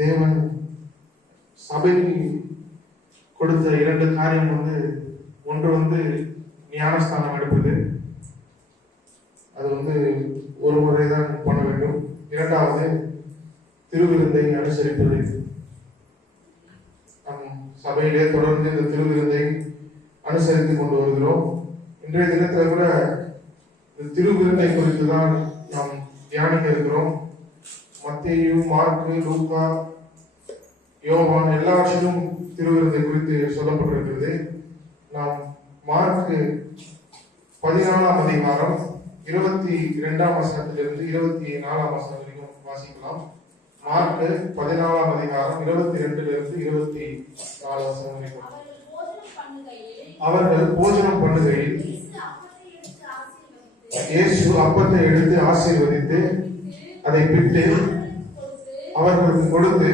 தேவன் சபைக்கு கொடுத்த 2 காரியம் ஒன்று ஞானஸ்தானம் எடுப்பது. அது ஒரு முறைதான் பண்ண வேண்டும். இரண்டாவது திருவிருந்தை அனுசரிப்பது. நம் சபையிலே தொடர்ந்து இந்த திருவிருந்தை அனுசரித்துக் கொண்டு வருகிறோம். இன்றைய தினத்தில் கூட இந்த திருவிருந்தை குறித்து தான் நாம் தியானிக்க இருக்கிறோம். மத்தேயு, மார்க்கு, லூக்கா, யோவான் எல்லாவற்றிலும் திருவிருந்தை குறித்து சொல்லப்பட்டிருக்கிறது. நாம் மார்க்கு 14ஆம் அதிகாரம் 22ஆம் வசனத்திலிருந்து 24ஆம் வசனம் வரைக்கும் வாசிக்கலாம். மார்க்கு 14ஆம் அதிகாரம் 22லிருந்து 24 வசனம் வரைக்கும். அவர்கள் போஜனம் பண்ணுகையில் இயேசு அப்பத்தை எடுத்து ஆசீர்வதித்து அதை பிட்டு அவர்களுக்கு கொடுத்து,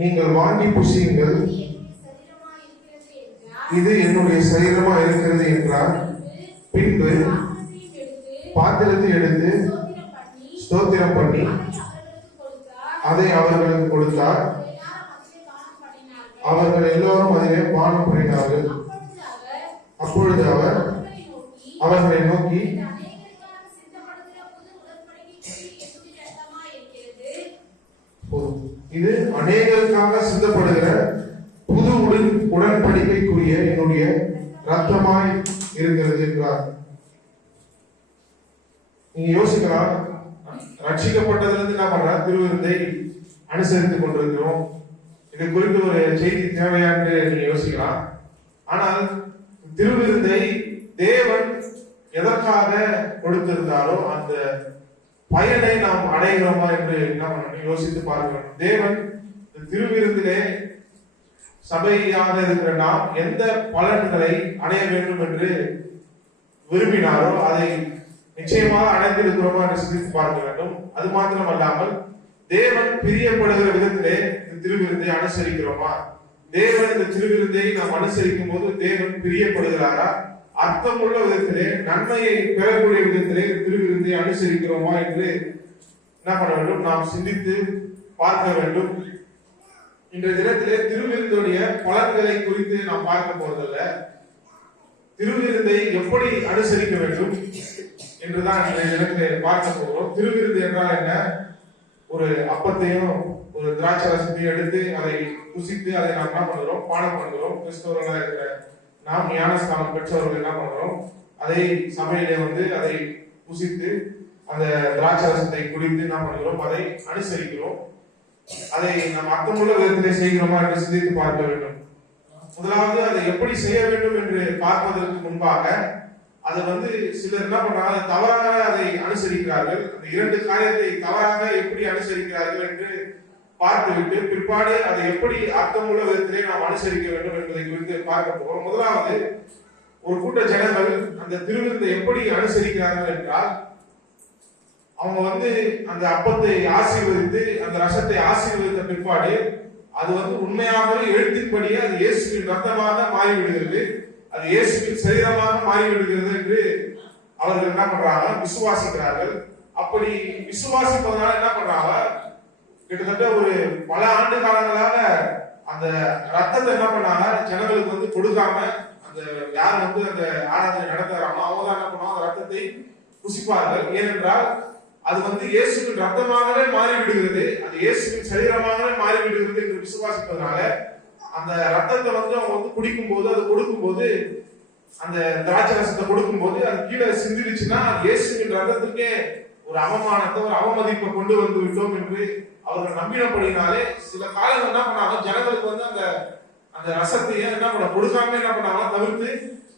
நீங்கள் வாங்கி புசியுங்கள், இது என்னுடைய சரீரமா இருக்கிறது என்றார். பின்பு பாத்திரத்தை எடுத்து ஸ்தோத்திரம் பண்ணி அதை அவர்களுக்கு கொடுத்தார். அவர்கள் எல்லோரும் அதிலே பானம் பண்ணினார்கள். அப்பொழுது அவர் அவர்களை நோக்கி, இது அநேகருக்காக சிந்தப்படுகிற புது உடன்படிக்கைக்குரிய என்னுடைய ரத்தமாய் இருக்கிறது என்றார். நீங்க யோசிக்கலாம், ரட்சிக்கப்பட்டதிலிருந்து என்ன பண்ற, திருவிருந்தை அனுசரித்துக் கொண்டிருக்கிறோம். இது குறித்து ஒரு செய்தி தேவையா என்று நீங்க யோசிக்கலாம். ஆனால் திருவிருந்தை தேவன் எதற்காக கொடுத்திருந்தாரோ அந்த பயனை நாம் அடைகிறோமா என்று யோசித்து பார்க்க வேண்டும். தேவன் திருவிருந்திலே சபையாக இருக்கிற நாம் எந்த பலன்களை அடைய வேண்டும் என்று விரும்பினாரோ அதை நிச்சயமாக அடைந்திருக்கிறோமா என்று சிந்தித்து பார்க்க வேண்டும். அது மாத்திரமல்லாமல் தேவன் பிரியப்படுகிற விதத்திலே இந்த திருவிருந்தை அனுசரிக்கிறோமா? தேவன் இந்த திருவிருந்தை நாம் அனுசரிக்கும் போது தேவன் பிரியப்படுகிறாரா? அர்த்தமுள்ள விதத்திலே, நன்மையை பெறக்கூடிய விதத்திலே திருவிருந்தை அனுசரிக்கிறோமா என்று என்ன பண்ண வேண்டும்? நாம் சிந்தித்து பார்க்க வேண்டும். இன்றைய தினத்திலே திருவிருந்துடைய பலன்களை குறித்து நாம் பார்க்க போவதில்ல, திருவிருந்தை எப்படி அனுசரிக்க வேண்டும் என்றுதான் இன்றைய தினத்திலே பார்க்க போகிறோம். திருவிருந்து என்றால் என்ன? ஒரு அப்பத்தையும் ஒரு திராட்சை ரசத்தையும் எடுத்து அதை புசித்து அதை நாம் என்ன பண்ணுகிறோம்? பானம் பண்ணுகிறோம். கிறிஸ்தவர்களாக இருக்கிற நாம் ஞானஸ்தானம் பெற்றவர்கள் என்ன பண்ணுறோம்? அதை சபையிலே அதை புசித்து அந்த திராட்சை ரசத்தை குடித்து என்ன பண்ணுகிறோம்? அதை அனுசரிக்கிறோம். அதை நாம் அர்த்தமுள்ள விதத்திலே செய்கிறோமா என்று சிந்தித்து பார்க்க வேண்டும். முதலாவது அதை எப்படி செய்ய வேண்டும் என்று பார்ப்பதற்கு முன்பாக அது சிலர் என்ன பண்றாங்க, தவறாக அதை அனுசரிக்கிறார்கள். அந்த 2 காரியத்தை தவறாக எப்படி அனுசரிக்கிறார்கள் என்று பார்த்துவிட்டு பிற்பாடு அதை எப்படி அர்த்தமுள்ள விதத்திலே நாம் அனுசரிக்க வேண்டும் என்பதை குறித்து பார்க்க போகிறோம். முதலாவது, ஒரு கூட்ட ஜனங்கள் அந்த திருவிருந்தை எப்படி அனுசரிக்கிறார்கள் என்றால், அவங்க அந்த அப்பத்தை ஆசீர்வதித்து அந்த ரசத்தை ஆசீர்வதித்த பிற்பாடு அது உண்மையாகவே எழுத்தின்படியே அது இயேசுவின் ரத்தமாக மாறிவிடுகிறது, அது இயேசுவின் சரீரமாக மாறிவிடுகிறது என்று அவர்கள் என்ன பண்றாங்க? விசுவாசிக்கிறார்கள். அப்படி விசுவாசிப்பதனால என்ன பண்றாங்க? கிட்டத்தட்ட ஒரு பல ஆண்டு காலங்களாக அந்த ரத்தத்தை என்ன பண்ணாங்க? ஜனங்களுக்கு கொடுக்காம, அந்த யார் அந்த ஆராதனை நடத்துறாங்களோ அவங்க தான் என்ன பண்ணுவாங்க? அந்த ரத்தத்தை புசிப்பார்கள். ஏனென்றால் அது இயேசுவின் ரத்தமாகவே மாறிவிடுகிறது, அது இயேசுவின் சரீரமாகவே மாறிவிடுகிறது என்று விசுவாசிப்பதனால அந்த ரத்தத்தை அவங்க குடிக்கும் போது, அது கொடுக்கும் போது, அந்த திராட்சை ரசத்தை கொடுக்கும் போது அது கீழே சிந்திடுச்சுன்னா இயேசுவின் ரத்தத்துக்கே ஒரு அவமானத்தை, ஒரு அவமதிப்பை கொண்டு வந்து விட்டோம் என்று அவர்கள் நம்பினபடினாலே சில காலங்கள் என்ன பண்ணாங்க? ஜனங்களுக்கு அந்த அந்த ரசத்தையே என்ன பண்ண கொடுக்காம என்ன பண்ணாங்க? தவிர்த்து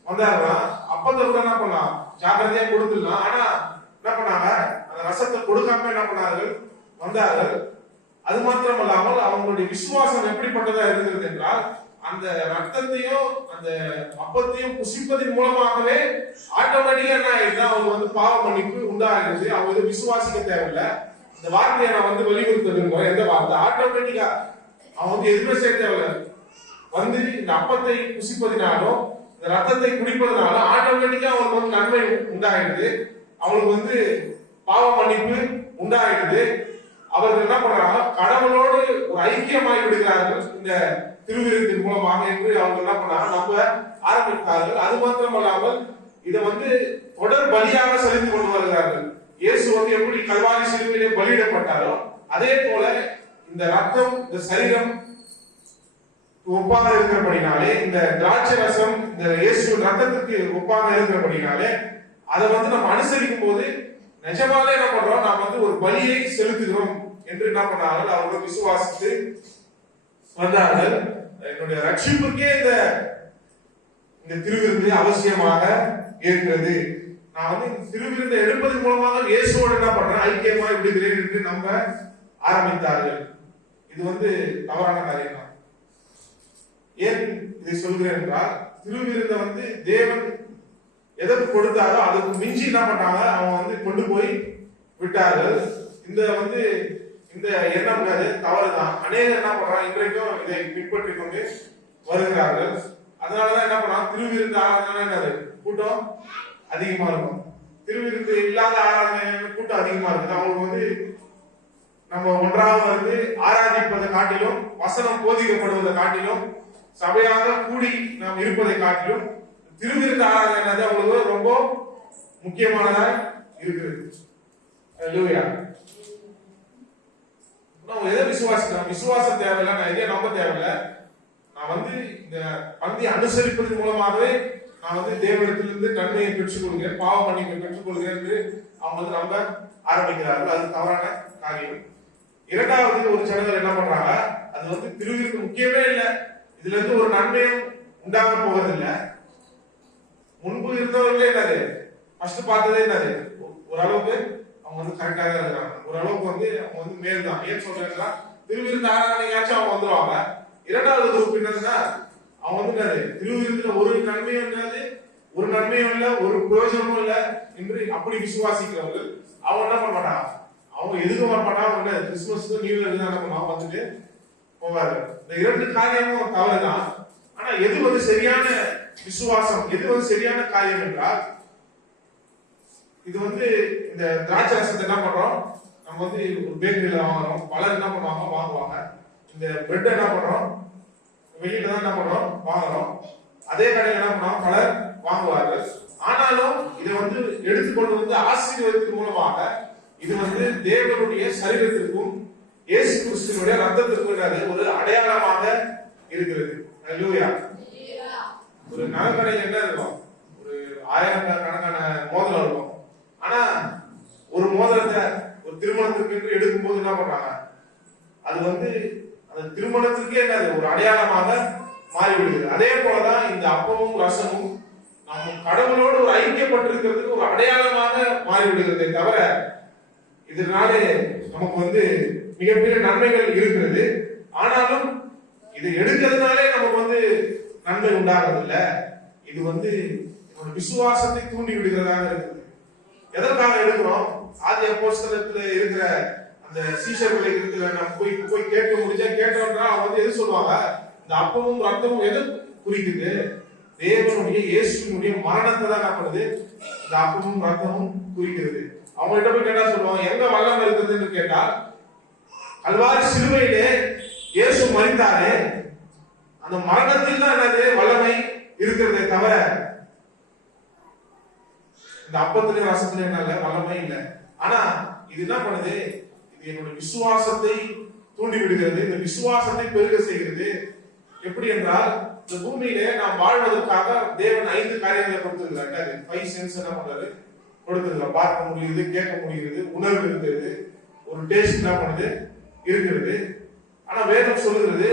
வந்தார்களாம். அப்பத்தை கூட என்ன பண்ணலாம்? ஜாக்கிரதையா கொடுத்துடலாம். ஆனா என்ன பண்ணாங்க? அந்த ரசத்தை கொடுக்காம என்ன பண்ணார்கள்? வந்தார்கள். அது மாத்திரம் அல்லாமல் அவங்களுடைய விசுவாசம் எப்படிப்பட்டதா இருக்கிறது என்றால், அந்த ரத்தத்தையும் அந்த அப்பத்தையும் புசிப்பதன் மூலமாகவே ஆட்டோமேட்டிக்கா என்ன ஆயிடுது? அவங்க பாவ மன்னிப்பு உண்டாகிறது. அவங்க விசுவாசிக்க தேவையில்லை. இந்த வார்த்தையை நான் வெளிப்படுத்த விரும்புறேன். எந்த வார்த்தை? ஆட்டோமேட்டிக்கா அவங்க எதுவுமே செய்ய தேவையில்லை. இந்த அப்பத்தை புசிப்பதினாலும் இந்த ரத்தத்தை குடிப்பதனாலும் ஆட்டோமேட்டிக்கா அவங்களுக்கு நன்மை உண்டாயிடுது. அவங்களுக்கு பாவ மன்னிப்பு உண்டாயிடுது. அவர்கள் என்ன பண்றாங்க, கடவுளோடு ஒரு ஐக்கியமாய் விடுகிறார்கள் இந்த திருவிருந்தின் மூலமாக என்று அவங்க என்ன பண்ணாங்க நம்ம ஆரம்பித்தார்கள். அது மாத்திரமல்லாமல் இதை தொடர் பலியாக செலுத்தி கொண்டு வருகிறார்கள். இயேசு எப்படி கல்வாரி சிலுவையிலே பலியிடப்பட்டாரோ அதே போல இந்த ரத்தம் இந்த சரீரம் ஒப்பாக இருக்கிறபடினாலே, இந்த திராட்சை ரசம் இந்த இயேசுவின் ரத்தத்துக்கு ஒப்பாக இருக்கிறபடினாலே அதை நம்ம அனுசரிக்கும் போது நிஜமாலே என்ன பண்றோம், நாம் ஒரு பலியை செலுத்துகிறோம் என்று என்ன பண்ணார்கள், அவர்கள் விசுவாசித்து வந்தார்கள். என்னுடைய ரட்சிப்புக்கே இந்த திருவிருந்து அவசியமாக இருக்கிறது. நான் இந்த திருவிருந்தை எடுப்பதன் மூலமாக இயேசுவோடு என்ன பண்றேன், ஐக்கியமா விடுகிறேன் என்று நம்ப ஆரம்பித்தார்கள். இது தவறான காரியம் தான். ஏன் இதை சொல்கிறேன் என்றால், திருவிருந்தை தேவன் எதற்கு கொடுத்தாரோ அதுக்கு மிஞ்சி என்ன பண்ணாங்க, அவங்க கொண்டு போய் விட்டார்கள். இந்த எண்ணம் தவறுதான். அநேகர் என்ன பண்றாங்க, இன்றைக்கும் இதை பின்பற்றி கொண்டு வருகிறார்கள். அதனாலதான் என்ன பண்ணாங்க, திருவிருந்து ஆராதனை என்னது கூட்டம் அதிகமா இருக்கும். திருவிருந்து இல்லாத ஆராதனை கூட்டம் அதிகமா இருக்குது. அவங்களுக்கு நம்ம ஒன்றாவது ஆராதிப்பதை காட்டிலும், வசனம் போதிக்கப்படுவதை காட்டிலும், சபையாக கூடி நாம் இருப்பதை காட்டிலும் திருவிருந்து ஆராதனை அவங்களுக்கு ரொம்ப முக்கியமானதா இருக்குது. நம்ம எதை விசுவாசிக்கிறோம், விசுவாசம் தேவையில்லை, நான் எதையும் நம்ப தேவையில்லை. நான் இந்த பந்தி அனுசரிப்பதன் மூலமாகவே நான் தேவனிடத்திலிருந்து நன்மையை பெற்றுக் கொள்கிறேன், பாவ மன்னிப்பை பெற்றுக் கொள்கிறேன் என்று அவங்க நம்ப ஆரம்பிக்கிறார்கள். அது தவறான காரியம். இரண்டாவது ஒரு ஜனங்கள் என்ன பண்றாங்க, அது திருவிற்கு முக்கியமே இல்லை, இதுல இருந்து ஒரு நன்மையும் உண்டாக போவதில்லை. முன்பு இருந்தவர்களே என்னது ஃபர்ஸ்ட் பார்த்ததே என்னது, ஓரளவுக்கு அவங்க கரெக்டாக தான் இருக்கிறாங்க, ஓரளவுக்கு அவங்க மேல் தான். ஏன் சொல்றேன்னா, திருவிருந்து ஆராதனையாச்சும் அவங்க வந்துருவாங்க. இரண்டாவது குரூப் என்னதுன்னா, அவங்க என்னது திருவிருந்துல ஒரு நன்மையும் இல்லாது, ஒரு நன்மையும் இல்லை, ஒரு பிரயோஜனமும் இல்லை என்று அப்படி விசுவாசிக்கிறவர்கள் அவங்க என்ன பண்ண மாட்டாங்க, அவங்க எதுக்கு வர மாட்டாங்க, கிறிஸ்துமஸ் நியூ இயர் தான் என்ன பண்ணுவாங்க, போவாரு. இந்த இரண்டு காரியமும் தவறுதான். ஆனா எது சரியான விசுவாசம், எது சரியான காரியம் என்றால், இது இந்த திராட்சை ரசத்தை என்ன பண்றோம், நம்ம ஒரு பேக்கரியில வாங்குறோம், பலர் என்ன பண்ணுவாங்க வாங்குவாங்க. இந்த பிரெட் என்ன பண்றோம், வெளியில தான் என்ன பண்றோம் வாங்குறோம். அதே கடையில் என்ன பண்ணுவோம், பலர் வாங்குவார்கள். ஆனாலும் இதை எடுத்துக்கொண்டு ஆசீர்வாதத்தின் மூலமாக இது தேவனுடைய சரீரத்திற்கும் இயேசு கிறிஸ்துவினுடைய ரத்தத்திற்கும் ஒரு அடையாளமாக இருக்கிறது. அல்லேலூயா. ஒரு நகைக்கடையில் என்ன இருக்கும், ஒரு ஆயிரக்கணக்கான மோதிரம் இருக்கும். ஆனா ஒரு மோதிரத்தை ஒரு திருமணத்திற்கு எடுக்கும் போது என்ன பண்றாங்க, அது அந்த திருமணத்திற்கே என்னது ஒரு அடையாளமாக மாறிவிடுகிறது. அதே போலதான் இந்த அப்பமும் ரசமும் நம்ம கடவுளோடு ஒரு ஐக்கியப்பட்டிருக்கிறதுக்கு ஒரு அடையாளமாக மாறிவிடுகிறதே தவிர, இதனாலே நமக்கு மிகப்பெரிய நன்மைகள் இருக்கிறது. ஆனாலும் இதை எடுக்கிறதுனாலே நமக்கு நன்மை உண்டாகிறதில்லை. இது விசுவாசத்தை தூண்டி விடுகிறதாக இருக்குது. எதற்காக எடுக்கிறோம், ஆதி அப்போஸ்தலத்துல இருக்கிற அந்த சீஷர்களை இருக்கிற நம்ம போய் கேட்க முடிஞ்சா கேட்டோம்னா அவங்க எது சொல்லுவாங்க, இந்த அப்பமும் ரத்தமும் எது குறிக்குது, தேவனுடைய இயேசுவினுடைய மரணத்தை தான் என்ன பண்ணுது, இந்த அப்பமும் ரத்தமும் குறிக்கிறது. அவங்க கிட்ட போய் கேட்டா சொல்லுவாங்க, எங்க வல்லமை இருக்குதுன்னு கேட்டால், கல்வாரி சிலுவையிலே இயேசு மரித்தாரே, அந்த மரணத்தில் தான் என்னது வல்லமை இருக்கிறதே தவிர இந்த அப்பத்திலே ரசத்திலே என்ன வல்லமை இல்லை. ஆனா இது என்ன பண்ணுது, இது என்னுடைய விசுவாசத்தை தூண்டி விடுகிறது, இந்த விசுவாசத்தை பெருக செய்கிறது. எப்படி என்றால், இந்த பூமியிலே நாம் வாழ்வதற்காக தேவன் 5 காரியங்களை கொடுத்திருக்கிறார். 5 சென்ஸ் என்ன பண்றாரு கொடுத்திருக்கிறார். பார்க்க முடியுது, கேட்க முடிகிறது, உணர்வு இருக்கிறது, ஒரு டேஸ்ட் என்ன பண்ணுது இருக்கிறது. ஆனா வேதம் சொல்லுகிறது,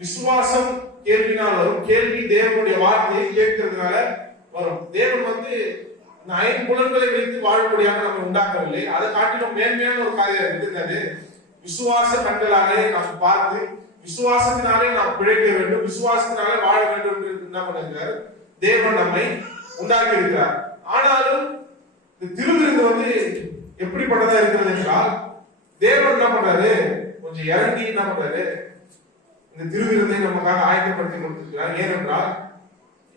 விசுவாசம் கேள்வினால் வரும், கேள்வி தேவனுடைய வார்த்தையை கேட்கிறதுனால வரும். தேவன் இந்த 5 புலன்களை வைத்து வாழக்கூடியாக நம்ம உண்டாக்கவில்லை. அதை காட்டிலும் மேன்மையான ஒரு காரியம் இருந்தது. விசுவாச கண்களாலே நாம் பார்த்து, விசுவாசத்தினாலே நாம் பிழைக்க வேண்டும், விசுவாசத்தினாலே வாழ வேண்டும் என்று என்ன பண்ணுகிறார், தேவன் நம்மை உண்டாக்கி இருக்கிறார். ஆனாலும் இந்த திருவிருந்து எப்படிப்பட்டதா இருக்கிறது என்றால், தேவன் என்ன பண்றாரு, கொஞ்சம் இறங்கி என்ன பண்றாரு, இந்த திருவிருந்தை நமக்காக ஆயத்தப்படுத்தி கொடுத்திருக்கிறார். ஏனென்றால்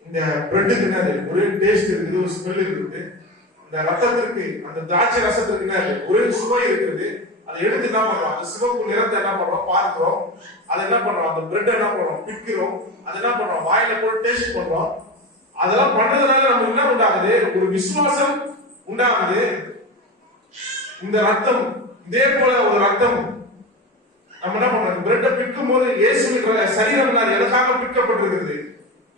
இந்த பிரெட்டுக்கு என்னது ஒரே டேஸ்ட் இருக்குது, ஒரு ஸ்மெல் இருக்குது. இந்த ரத்தத்திற்கு, அந்த திராட்சை ரசத்திற்கு என்ன ஒரே சுவை இருக்குது. அதை எடுத்து என்ன பண்றோம், அந்த சிவப்பு நிறத்தை என்ன பண்றோம் பார்க்கிறோம். அதை என்ன பண்றோம், அந்த பிரெட் என்ன பண்றோம் பிக்கிறோம். அதை என்ன பண்றோம் வாயில போட்டு டேஸ்ட் பண்றோம். அதெல்லாம் பண்றதுனால நமக்கு என்ன உண்டாகுது, ஒரு விசுவாசம் உண்டாகுது. இந்த ரத்தம் இதே போல ஒரு ரத்தம் நம்ம என்ன பண்றோம், பிரெட்டை பிக்கும் போது இயேசுவின் சரீரம் எனக்காக பிற்கப்பட்டிருக்கிறது.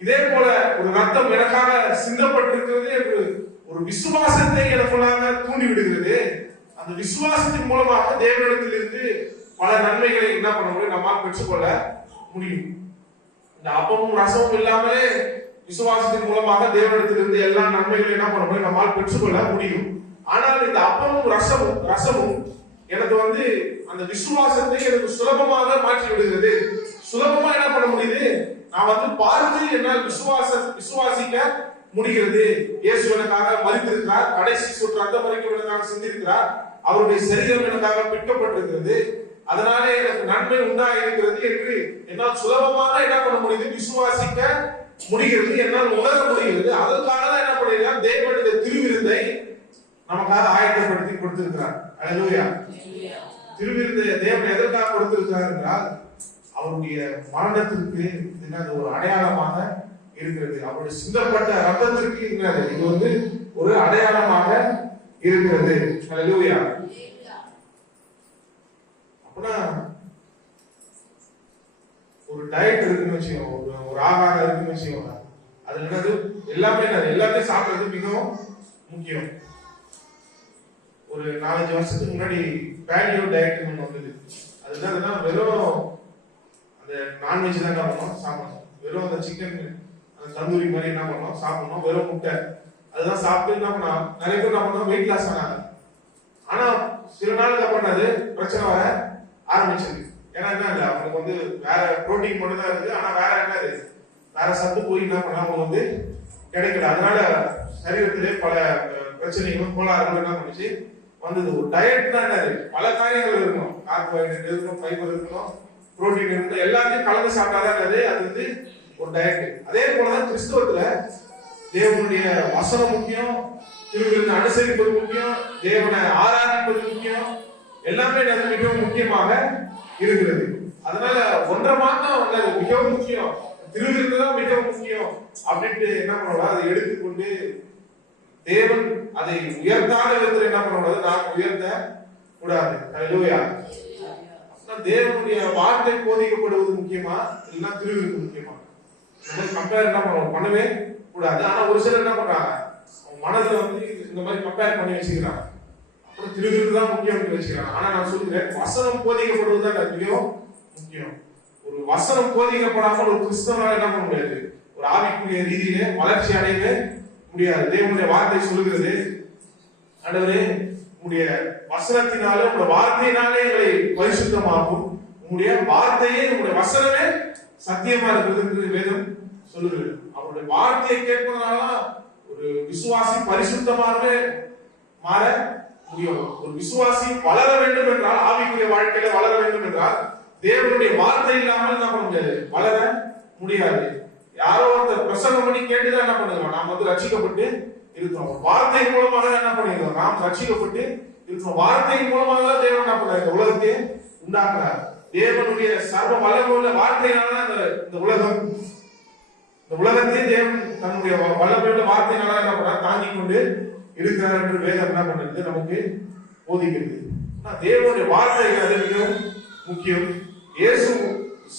இதே போல ஒரு ரத்தம் எனக்காக சிந்தப்பட்டிருக்கிறது என்று ஒரு விசுவாசத்தை எனக்குள்ளாக தூண்டி விடுகிறது. அந்த விசுவாசத்தின் மூலமாக தேவனிடத்திலிருந்து பல நன்மைகளை என்ன பண்ண முடியும், நம்மால் பெற்றுக்கொள்ள முடியும். இந்த அப்பமும் ரசமும் இல்லாமலே விசுவாசத்தின் மூலமாக தேவனிடத்திலிருந்து எல்லா நன்மைகளையும் என்ன பண்ண முடியும், நம்மால் பெற்றுக்கொள்ள முடியும். ஆனால் இந்த அப்பமும் ரசமும் எனக்கு அந்த விசுவாசத்தை எனக்கு சுலபமாக மாற்றி விடுகிறது. சுலபமா என்ன பண்ண முடியுது, நான் பார்த்து என்னால் விசுவாசிக்க முடிகிறது. இயேசு எனக்காக மரித்திருக்கிறார், கடைசி சொட்டு ரத்தம் வரைக்கும் எனக்காக சிந்திருக்கிறார், அவருடைய சரீரம் எனக்காக பிற்கப்பட்டிருக்கிறது, அதனாலே எனக்கு நன்மை உண்டாயிருக்கிறது என்று என்னால் சுலபமாக என்ன பண்ண முடியுது, விசுவாசிக்க முடிகிறது, என்னால் உணர முடிகிறது. அதற்காக தான் என்ன பண்ணுகிறார், தேவனுடைய திருவிருந்தை நமக்காக ஆயத்தப்படுத்தி கொடுத்திருக்கிறார். அல்லேலூயா. திருவிருந்தை தேவன் எதற்காக கொடுத்திருக்கிறார் என்றால் அவருடைய மரணத்திற்கு ஒரு அடையாளமாக இருக்கிறது. அவருடைய சிந்தப்பட்ட ரத்தத்திற்கு இது ஒரு அடையாளமாக இருக்கிறது. அல்லேலூயா. அப்படின்னா ஒரு டயட் இருக்குன்னு வச்சுக்கோங்க, ஒரு ஆகாரம் இருக்குன்னு வச்சுக்கோங்க, அது என்னது எல்லாமே எல்லாத்தையும் சாப்பிடுறது மிகவும் முக்கியம். ஒரு 4-5 வருஷத்துக்கு முன்னாடி பேலியோ டயட் ஒன்று வந்தது. அதுதான் வெறும் அந்த நான்வெஜ் தான் என்ன பண்ணணும் சாப்பிடணும், வெறும் அந்த சிக்கன் அந்த தந்தூரி மாதிரி என்ன பண்ணணும் சாப்பிடணும், வெறும் முட்டை அதுதான் சாப்பிட்டு என்ன பண்ணா நிறைய பேர் என்ன பண்ணோம் வெயிட் லாஸ் ஆனாங்க. ஆனா சில நாள் என்ன பண்ணாது பிரச்சனை வர ஆரம்பிச்சது. ஏன்னா என்ன இல்லை அவங்களுக்கு வேற புரோட்டீன் மட்டும் தான் இருக்குது, ஆனா வேற என்னது வேற சத்து போய் என்ன பண்ணா அவங்களுக்கு கிடைக்கல. அதனால சரீரத்திலே பல பிரச்சனைகளும் கோளாறுகளும் என்ன பண்ணுச்சு வந்தது. ஒரு டயட்னா என்னது பல காரியங்கள் இருக்கணும், கார்போஹைட்ரேட் இருக்கணும், ஃபைபர் இருக்கணும், புரோட்டீன் இருக்கணும், எல்லாத்தையும் கலந்து சாப்பிட்டாதான் அது ஒரு டயட். அதே போலதான் கிறிஸ்தவத்துல தேவனுடைய வசனம் முக்கியம், திருவிருந்து அனுசரிப்பது முக்கியம், தேவனை ஆராதிப்பது முக்கியம், எல்லாமே மிகவும் முக்கியமாக இருக்கிறது. அதனால ஒன்றை மாத்திரம் மிகவும் முக்கியம், திருவிருந்து தான் மிகவும் முக்கியம் அப்படின்ட்டு என்ன பண்ணலாம், அதை எடுத்துக்கொண்டு தேவன் அதை உயர்த்தாத விதத்தில் என்ன பண்ணக்கூடாது, நாம் உயர்த்த கூடாது. அல்லேலூயா. தேவனுடைய வார்த்தை போதிக்கப்படுவது முக்கியமா இல்லைன்னா திருவிருந்து முக்கியமா, கம்பேர் என்ன பண்ணவே கூடாது. ஆனா ஒரு சிலர் என்ன பண்றாங்க, மனதுல இந்த மாதிரி கம்பேர் பண்ணி வச்சுக்கிறாங்க, அப்புறம் திருவிருந்து தான் முக்கியம் வச்சுக்கிறாங்க. ஆனா நான் சொல்லுகிறேன், வசனம் போதிக்கப்படுவதுதான் மிகவும் முக்கியம். ஒரு வசனம் போதிக்கப்படாமல் ஒரு கிறிஸ்தவனால என்ன பண்ண முடியாது, ஒரு ஆவிக்குரிய ரீதியிலே வளர்ச்சி அடையவே முடியாது. தேவனுடைய வார்த்தை சொல்லுகிறது, ஆண்டவரே உங்களுடைய வசனத்தினாலே உங்களுடைய வார்த்தையினாலே எங்களை பரிசுத்தமாகும், உங்களுடைய வார்த்தையே உங்களுடைய வசனமே சத்தியமா இருக்கிறது என்று வேதம் சொல்லுகிறது. அவருடைய வார்த்தையை கேட்பதனால ஒரு விசுவாசி பரிசுத்தமாகவே மாற முடியும். ஒரு விசுவாசி வளர வேண்டும் என்றால், ஆவிக்குரிய வாழ்க்கையில வளர வேண்டும் என்றால் தேவனுடைய வார்த்தை இல்லாமல் என்ன பண்ண முடியாது, வளர முடியாது. யாரோ ஒருத்தர் பிரசங்கம் பண்ணி கேட்டுதான் என்ன பண்ணுகிறோம், நாம் ரட்சிக்கப்பட்டு இருக்கிறோம். வார்த்தை மூலமாக என்ன பண்ணிக்கிறோம், நாம் ரட்சிக்கப்பட்டு இருக்கிறோம். வார்த்தையின் மூலமாக தான் தேவன் என்ன பண்ணார், இந்த உலகத்தை உண்டாக்குறார். தேவனுடைய சர்வ வல்லமையுள்ள வார்த்தையினால இந்த உலகத்தை தேவன் தன்னுடைய வல்லமையுள்ள வார்த்தையினால என்ன பண்ணார், தாங்கிக் கொண்டு இருக்கிறார் என்று வேதம் என்ன பண்ணுறது நமக்கு போதிக்கிறது. தேவனுடைய வார்த்தைகள் மிகவும் முக்கியம். இயேசு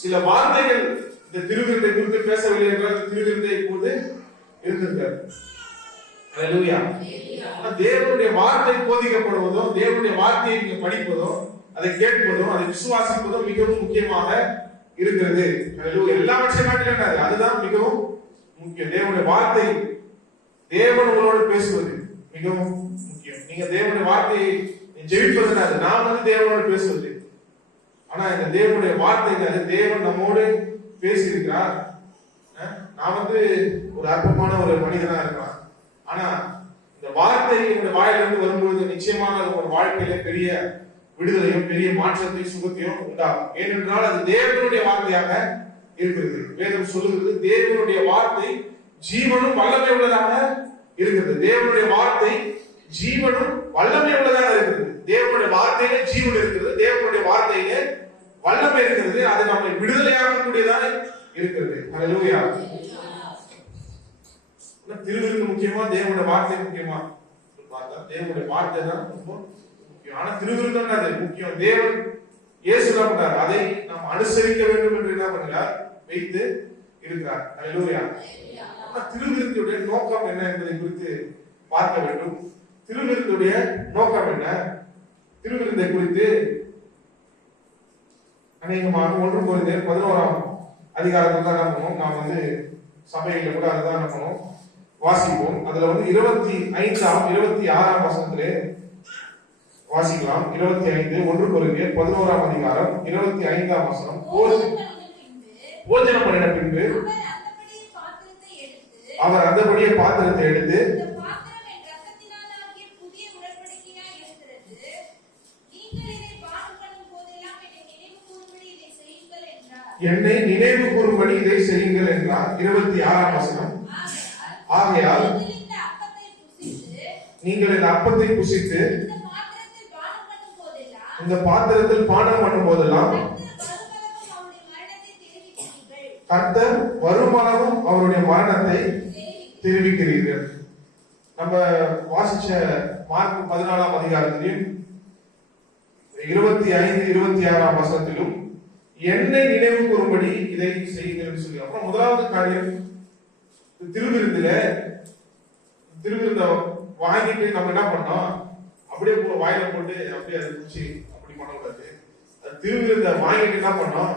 சில வார்த்தைகள் இந்த திருவிருந்தை குறித்து பேசவில்லை என்றால் திருவிருந்தை இப்போது இருந்திருக்காரு. அல்லேலூயா. தேவனுடைய வார்த்தை போதிக்கப்படுவதும், தேவனுடைய வார்த்தையை நீங்க படிப்பதும், அதை கேட்பதும், அதை விசுவாசிப்பதும் மிகவும் முக்கியமாக இருக்கிறது. அல்லேலூயா. எல்லாவற்றையும் காட்டிலும் அதுதான் மிகவும் முக்கியம். தேவனுடைய வார்த்தை, தேவன் உங்களோடு பேசுவது மிகவும் முக்கியம். நீங்க தேவனுடைய வார்த்தையை ஜெபிப்பது, நான் தேவனோடு பேசுவது. ஆனா இந்த தேவனுடைய வார்த்தை, தேவன் நம்மோடு பேசி இருக்கிறார். நான் ஒரு அற்பமான ஒரு மனிதனா இருக்கலாம், ஆனா இந்த வார்த்தை என்னுடைய வாயிலிருந்து வரும்பொழுது நிச்சயமாக அது ஒரு வாழ்க்கையில பெரிய விடுதலையும் பெரிய மாற்றத்தையும் சுகத்தையும் உண்டாகும். ஏனென்றால் அது தேவனுடைய வார்த்தையாக இருக்கிறது. வேதம் சொல்லுகிறது, தேவனுடைய வார்த்தை ஜீவனும் வல்லமை உள்ளதாக இருக்கிறது. தேவனுடைய வார்த்தை ஜீவனும் வல்லமை உள்ளதாக இருக்கிறது. தேவனுடைய வார்த்தையிலே ஜீவன் இருக்கிறது, தேவனுடைய வார்த்தையிலே வல்லமை இருக்கிறது, அது நம்மை விடுதலையாகக்கூடியதா இருக்கிறது. ஹல்லேலூயா. திருவிருந்து முக்கியமா தேவனுடைய வார்த்தை முக்கியமா பார்த்தா தேவனுடைய வார்த்தை தான் ரொம்ப முக்கியம். ஆனா திருவிருந்து அது முக்கியம். தேவன் இயேசு என்ன பண்றார், அதை நாம் அனுசரிக்க வேண்டும் என்று என்ன பண்ணுகிறார், வைத்து இருக்கிறார். ஹல்லேலூயா. திருவிருந்துடைய நோக்கம் என்ன என்பதை குறித்து பார்க்க வேண்டும். திருவிருந்துடைய நோக்கம் என்ன? திருவிருந்தை குறித்து அநேகமாக 1 கொரிந்தியர் 11ஆம் அதிகாரத்தில் தான் நம்ம நாம் சபையில கூட அதுதான் நம்ம வாசிப்போம். அதுல 25ஆம் 26ஆம் வசனத்திலே வாசிக்கலாம். 25 1 கொரிந்தியர் 11ஆம் அதிகாரம் 25ஆம் வசனம். போஜனம் பண்ணின பின்பு அவர் அந்தபடியே பாத்திரத்தை எடுத்து என்னை நினைவு கூறும்படி இதை செய்யுங்கள் என்றார். 26ஆம் வசனம். ஆகையால் நீங்கள் இந்த அப்பத்தை புசித்து இந்த பாத்திரத்தில் பானம் பண்ணும் போதெல்லாம் கர்த்தர் வருமானமும் அவருடைய மரணத்தை தெரிவிக்கிறீர்கள். நம்ம வாசிச்ச மார்க் 14ஆம் அதிகாரத்திலும் 25 26ஆம் வசனத்திலும் என்னை நினைவு கூறும்படி இதை செய்யுங்கள் சொல்லி. அப்புறம் முதலாவது காரியம், திருவிருந்துல திருவிருந்த வாங்கிட்டு நம்ம என்ன பண்ணோம், அப்படியே வாயில போட்டு அப்படியே அதை குடிச்சு அப்படி பண்ணக்கூடாது. திருவிருந்த வாங்கிட்டு என்ன பண்ணோம்,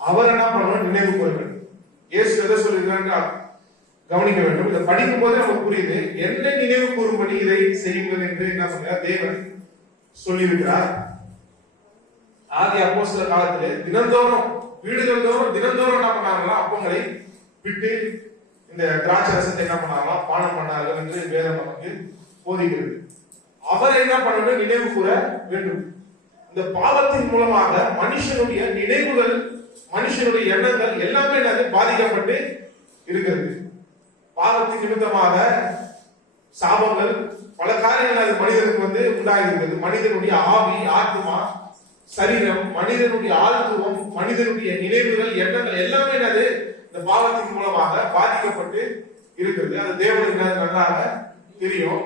அவர் என்ன பண்ணணும், நினைவு கூற வேண்டும். இயேசு எதை சொல்லியிருக்காங்க கவனிக்க வேண்டும். இதை படிக்கும் போது நமக்கு புரியுது, என்ன நினைவு கூறும்படி இதை செய்யுங்கள் என்று என்ன பண்ண தேவன் சொல்லியிருக்கிறார். ஆதி அப்போஸ்தலர் காலத்திலே தினந்தோறும் வீடுகள் தோறும் தினந்தோறும் என்ன பண்ணாங்களா, அப்பங்களை விட்டு இந்த திராட்சை ரசத்தை என்ன பண்ணாங்களா பானம் பண்ணார்கள் என்று வேதம் நமக்கு போதிக்கிறது. அவரை என்ன பண்ணணும், நினைவு கூற வேண்டும். இந்த பாவத்தின் மூலமாக மனுஷனுடைய நினைவுகள், மனுஷனுடைய எண்ணங்கள் எல்லாமே பாதிக்கப்பட்டு இருக்கிறது. பாவத்தின் நிமித்தமாக சாபங்கள் பல காரியங்கள் மனிதனுக்கு உண்டாகிறது. மனிதனுடைய ஆவி, ஆத்மா, சரீரம், மனிதனுடைய ஆழ்த்துவம், மனிதனுடைய நினைவுகள், எண்ணங்கள் எல்லாமே இந்த பாவத்தின் மூலமாக பாதிக்கப்பட்டு இருக்கிறது. அது தேவனுக்கு நன்றாக தெரியும்.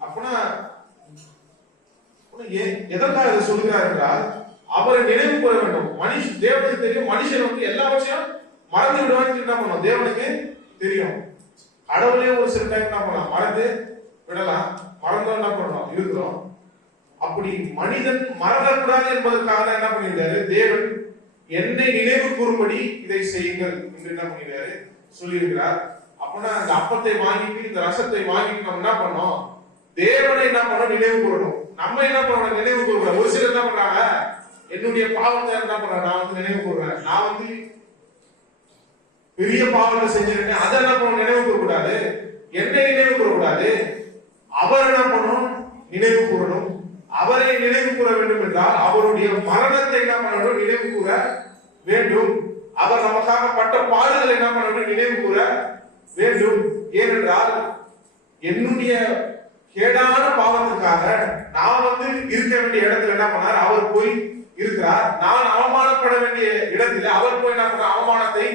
அப்படின்னா எதற்காக இதை சொல்கிறார் என்றால், அவரை நினைவு கூற வேண்டும். தேவனுக்கு தெரியும், மனுஷன் எல்லாவற்றையும் மறந்து விடுவான்னு என்ன பண்ணும், தேவனுக்கு தெரியும். கடவுளே ஒரு சில டைம் என்ன பண்ணலாம், மறந்து விடலாம். மறந்தோம் என்ன பண்ணணும், இருக்கிறோம். அப்படி மனிதன் மறந்துவிடாது என்பதற்காக என்ன பண்ணியிருந்தாரு, தேவன் என்னை நினைவு கூறும்படி இதை செய்யுங்கள் என்று என்ன பண்ணிருக்காரு சொல்லியிருக்கிறார். அப்படின்னா அந்த அப்பத்தை வாங்கிட்டு இந்த ரசத்தை வாங்கிட்டு நம்ம என்ன பண்ணோம், தேவனை என்ன பண்ணோம், நினைவு கூறணும். நம்ம என்ன பண்ணணும், நினைவு கூறுறோம். ஒரு சிலர் என்ன பண்றாங்க, என்னுடைய பாவத்தை என்ன பண்றேன், நான் நினைவு கூறுறேன், நான் பெரிய பாவத்தை செஞ்சிருக்கேன், அதை என்ன பண்ணணும், நினைவு கூறக்கூடாது. என்னை நினைவு கூறக்கூடாது, அவர் என்ன பண்ணணும், நினைவு கூறணும். அவரை நினைவு கூற வேண்டும் என்றால் அவருடைய மரணத்தை என்ன பண்ணணும், நினைவு கூற வேண்டும். அவர் நமக்காக பட்ட பாடுகளை என்ன பண்ணணும், நினைவு கூற வேண்டும். ஏனென்றால் என்னுடைய கேடான பாவத்திற்காக நான் இருக்க வேண்டிய இடத்துல என்ன பண்ணார், அவர் போய் இருக்கிறார். நான் அவமானப்பட வேண்டிய இடத்துல அவர் போய் என்ன பண்ண, அவமானத்தை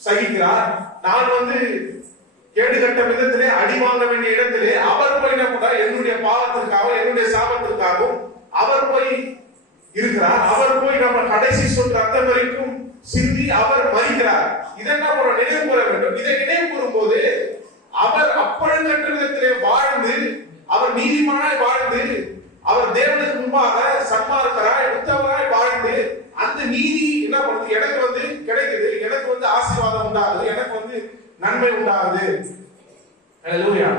சகிக்கிறார். நான் கேடுகட்ட விதத்திலே அடி வாங்க வேண்டிய இடத்திலே அவர் போய் என்ன பண்றார், என்னுடைய பாவத்திற்காக, என்னுடைய சாபத்திற்காகவும் அவர் போய் இருக்கிறார். அவர் போய் நம்ம கடைசி சொல் ரத்தம் வரைக்கும் சிந்தி அவர் மரிக்கிறார். இதை என்ன பண்ண, நினைவு கூற வேண்டும். இதை நினைவு கூறும் போது அவர் அப்பழுங்கற்ற விதத்திலே வாழ்ந்து, அவர் நீதிமானாய் வாழ்ந்து, அவர் தேவனுக்கு முன்பாக சன்மார்க்கராய் உத்தமராய் வாழ்ந்து, அந்த நீதி என்ன பண்ணுது, எனக்கு கிடைக்குது, எனக்கு ஆசீர்வாதம் உண்டாகுது, எனக்கு நன்மை உண்டாகுது. ஹல்லேலூயா.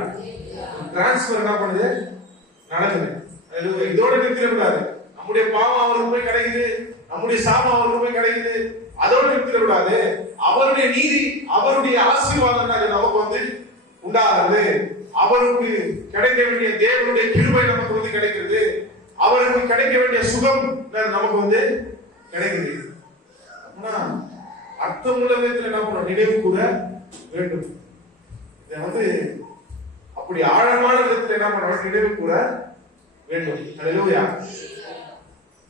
டிரான்ஸ்ஃபர் என்ன பண்ணுது, நடக்குது. ஹல்லேலூயா. இதோட நிறுத்திடக்கூடாது. நம்முடைய பாவம் அவருக்கு போய் கிடைக்குது, நம்முடைய சாபம் அவருக்கு போய் கிடைக்குது, அதோட நிறுத்திடக்கூடாது. அவருடைய நீதி, அவருடைய ஆசீர்வாதம் நமக்கு உண்டாகுது. அவருக்கு கிடைக்க வேண்டிய தேவனுடைய கிருபை நமக்கு கிடைக்கிறது. அவருக்கு கிடைக்க வேண்டிய சுகம் நமக்கு கிடைக்குது. அர்த்தமுள்ள விதத்தில் என்ன பண்ணணும், நினைவு கூற வேண்டும். இதை அப்படி ஆழமான விதத்தில் என்ன பண்ணணும், நினைவு கூற வேண்டும். ஹல்லேலூயா.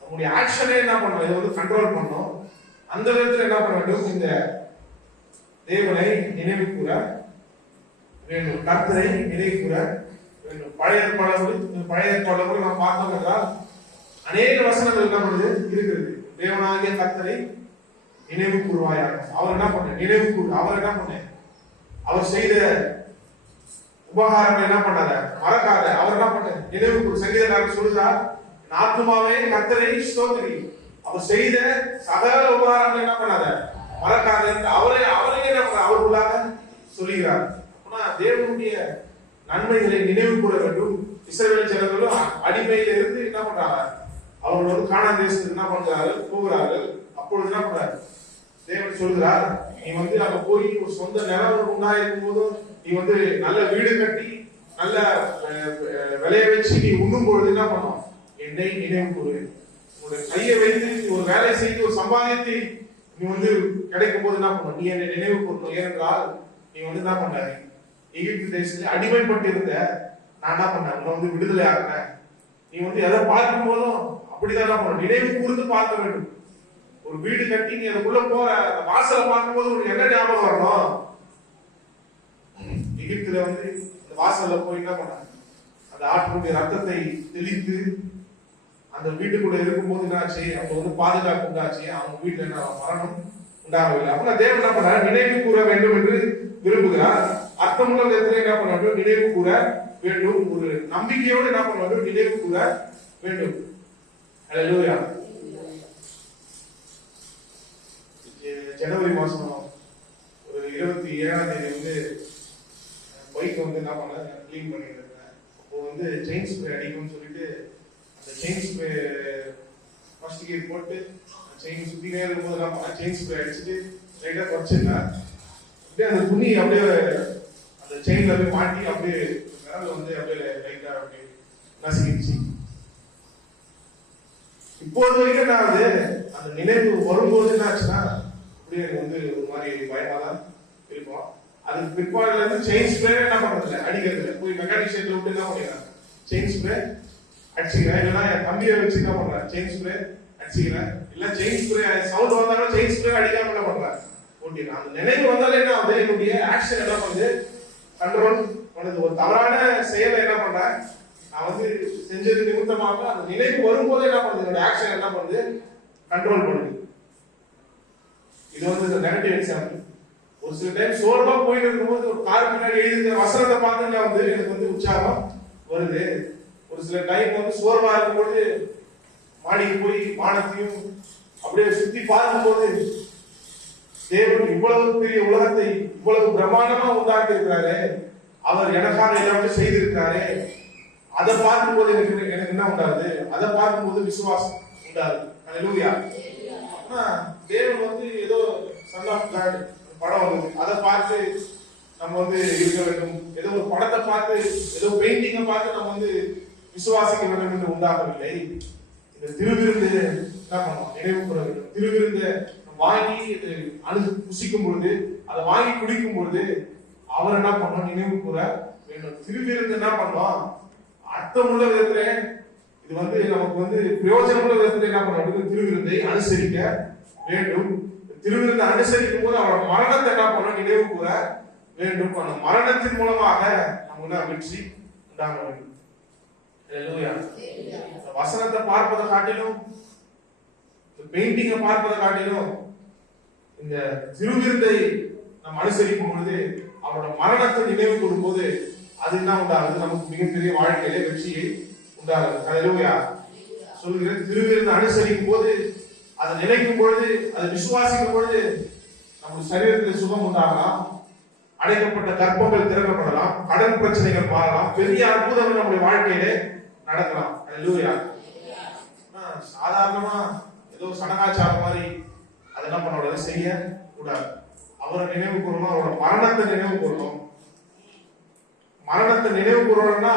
நம்முடைய ஆக்ஷனே என்ன பண்ணணும், இதை வந்து கண்ட்ரோல் பண்ணணும். அந்த விதத்தில் என்ன பண்ண வேண்டும், இந்த தேவனை நினைவு கூற வேண்டும், கர்த்தரை நினைவு கூற வேண்டும். பழைய ஏற்பாடு நாம் பார்த்தோம் என்றால் அநேக வசனங்கள் என்ன பண்ணுது இருக்கிறது. தேவனாகிய கர்த்தரை நினைவு கூறுவாயாக. அவர் என்ன பண்ண நினைவு கூறு, அவர் என்ன பண்ண அவர் செய்த உபகாரங்கள் என்ன பண்ணாத மறக்காத. அவர் என்ன பண்ண நினைவு கூறு. சங்கீதக்காரர் சொல்லுகிறார், ஆத்துமாவே கர்த்தரை ஸ்தோத்திரி, அவர் செய்த சகல உபகாரங்கள் என்ன பண்ணாத மறக்காத. அவரே என்ன பண்ண அவருக்குள்ளாக சொல்லுகிறார். ஆனா தேவனுடைய நன்மைகளை நினைவு கூற வேண்டும். இஸ்ரவேல் ஜனங்களும் அடிமையில இருந்து என்ன பண்றாங்க, அவர்கள் வந்து கானான் தேசத்துக்கு என்ன பண்றார்கள் போகிறார்கள். அப்பொழுது என்ன பண்றாரு, தேவன் சொல்கிறார், நீ வந்து அங்க போய் ஒரு சொந்த நிலம் உண்டாயிருக்கும் போதும் நீ வந்து நல்ல வீடு கட்டி நல்ல விளைய வச்சு நீ உண்ணும் பொழுது என்ன பண்ணும், என்னை நினைவு கூறு. உன்னுடைய கையை வைத்து ஒரு வேலை செய்து ஒரு சம்பாதித்து நீ வந்து கிடைக்கும் போது என்ன பண்ணும், நீ என்னை நினைவு கூறணும். ஏனென்றால் நீ வந்து என்ன பண்ண எகிப்து தேசத்துல அடிமைப்பட்டு இருந்த, நான் என்ன பண்ணேன் உன்னை வந்து விடுதலை ஆகிறேன். நீ வந்து எதை பார்க்கும் போதும் அப்படிதான் என்ன பண்ணணும், நினைவு கூர்ந்து பார்க்க வேண்டும். ஒரு வீடு கட்டி நீ அதுக்குள்ள போற வாசலை பார்க்கும் போது உனக்கு என்ன ஞாபகம் வரணும், எகிப்துல வந்து அந்த வாசல்ல போய் என்ன பண்ண அந்த ஆட்டுடைய ரத்தத்தை தெளித்து அந்த வீட்டுக்குள்ள இருக்கும்போது என்னாச்சு, அவங்க வந்து பாதுகாப்பு உண்டாச்சு, அவங்க வீட்டுல என்ன மரணம் உண்டாகவில்லை. அப்ப தேவன் என்ன பண்ண நினைவு கூற வேண்டும் என்று விரும்புகிறார். அர்த்தமுள்ள விதத்தில் என்ன பண்ண வேண்டும், நினைவு கூற வேண்டும். ஒரு நம்பிக்கையோடு என்ன பண்ண வேண்டும், நினைவு கூற வேண்டும். ஹல்லேலூயா. ஜனவரி மாசம் ஒரு 27ஆம் தேதி வந்து பைக் வந்து என்ன பண்ண கிளீன் பண்ணிட்டு இருக்கேன். அப்போ வந்து செயின் ஸ்ப்ரே அடிக்கும்னு சொல்லிட்டு அந்த செயின் ஸ்ப்ரே ஃபர்ஸ்ட் கியர் போட்டு செயின் சுத்தினே இருக்கும்போது என்ன பண்ண செயின் ஸ்ப்ரே அடிச்சுட்டு லைட்டா குறைச்சிருந்தேன். அப்படியே அந்த துணி அப்படியே அந்த செயின்ல போய் மாட்டி அப்படியே விரல் வந்து அப்படியே லைட்டா அப்படியே நசுக்கிடுச்சு. இப்போது வரைக்கும் என்ன ஆகுது, அந்த நினைவு வரும்போது என்ன ஆச்சுன்னா அப்படியே வந்து ஒரு மாதிரி பயமா தான் இருக்கும். அதுக்கு பிற்பாடுல இருந்து செயின் ஸ்ப்ரே என்ன பண்றது இல்லை, அடிக்கிறது இல்லை. போய் மெக்கானிக் ஷெட்ல விட்டு என்ன பண்ணிடுறாங்க, செயின் ஸ்ப்ரே அடிச்சுக்கிறேன். இல்லைன்னா என் தம்பியை வச்சு என்ன பண்றேன், செயின் ஸ்ப்ரே அடிச்சுக்கிறேன். இல்ல செயின் ஸ்ப்ரே சவுண்ட் வந்தாலும் செயின் ஸ்ப்ரே அடிக்காம என்ன பண்றேன் ஓட்டிடுறேன். அந்த நினைவு வந்தாலும் என்ன ஆகுது, என்னுடைய ஆக்ஷன் என்ன பண்ணுது, கண்ட்ரோல் பண்ணுது. ஒரு தவறான செயலை என்ன பண்றேன் நான் வந்து செஞ்சது நிமித்தமாக அந்த நினைவு வரும்போது என்ன பண்ணுது, என்னோட ஆக்ஷன் என்ன பண்ணுது, கண்ட்ரோல் பண்ணுது. இது வந்து நெகட்டிவ் எக்ஸாம்பிள். ஒரு சில டைம் சோர்வா போயிட்டு இருக்கும்போது ஒரு கார் முன்னாடி எழுதிய வசனத்தை பார்த்து வந்து எனக்கு வந்து உற்சாகம் வருது. ஒரு சில டைம் வந்து சோர்வா இருக்கும்போது மாடிக்கு போய் வானத்தையும் அப்படியே சுத்தி பார்க்கும்போது தேவன் இவ்வளவு பெரிய உலகத்தை இவ்வளவு பிரம்மாண்டமா உண்டாக்கி இருக்கிறாரு, அவர் எனக்காக எல்லாமே செய்திருக்கிறாரு. அதை பார்க்கும்போது எனக்கு என்ன உண்டாகுது, அதை பார்க்கும்போது விசுவாசம் உண்டாகுது. ஹல்லேலூயா. ஆனா தேவன் வந்து ஏதோ சன் ஆஃப் காட் படம் வந்து அதை பார்த்து நம்ம வந்து இருக்க வேண்டும், ஏதோ ஒரு படத்தை பார்த்து ஏதோ பெயிண்டிங்கை பார்த்து நம்ம வந்து விசுவாசிக்க வேண்டும் என்று உண்டாகவில்லை. இந்த திருவிருந்து என்ன பண்ணணும், நினைவு கூற வேண்டும். திருவிருந்தை வாங்கி புசிக்கும் பொழுது, அதை வாங்கி குடிக்கும் பொழுது அவர் என்ன பண்ணணும், நினைவு கூற வேண்டும். திருவிருந்து என்ன பண்ணணும், அர்த்தமுள்ள விதத்துல இது வந்து நமக்கு வந்து பிரயோஜனமுள்ள விதத்துல என்ன பண்ண வேண்டும், திருவிருந்தை அனுசரிக்க வேண்டும். திருவிருந்தை அனுசரிக்கும் போது அவரோட மரணத்தை என்ன பண்ண நினைவு கூற வேண்டும். அந்த மரணத்தின் மூலமாக நம்ம வெற்றி உண்டாக வேண்டும். வசனத்தை பார்ப்பதை காட்டிலும் பெயிண்டிங்கை பார்ப்பதை காட்டிலும் இந்த திருவிருந்தை நம்ம அனுசரிக்கும் பொழுது அவரோட மரணத்தை நினைவு கூறும் போது அது என்ன உண்டாகுது, நமக்கு மிகப்பெரிய வாழ்க்கையிலே வெற்றியை உண்டாகுது. ஹல்லேலூயா. சொல்கிறேன், திருவிருந்தை அனுசரிக்கும் போது அதை நினைக்கும் பொழுது அதை விசுவாசிக்கும் பொழுது நம்முடைய சரீரத்தில் சுகம் உண்டாகலாம், அடைக்கப்பட்ட கர்ப்பங்கள் திறக்கப்படலாம், கடன் பிரச்சனைகள் மாறலாம், பெரிய அற்புதங்கள் நம்முடைய வாழ்க்கையிலே நடக்கலாம். ஹல்லேலூயா. சாதாரணமா ஏதோ சடங்காச்சாரம் மாதிரி அதை என்ன பண்ண செய்ய கூடாது. அவரை நினைவு கூறணும், அவரோட மரணத்தை நினைவு கூறணும். மரணத்தை நினைவு கூறணும்னா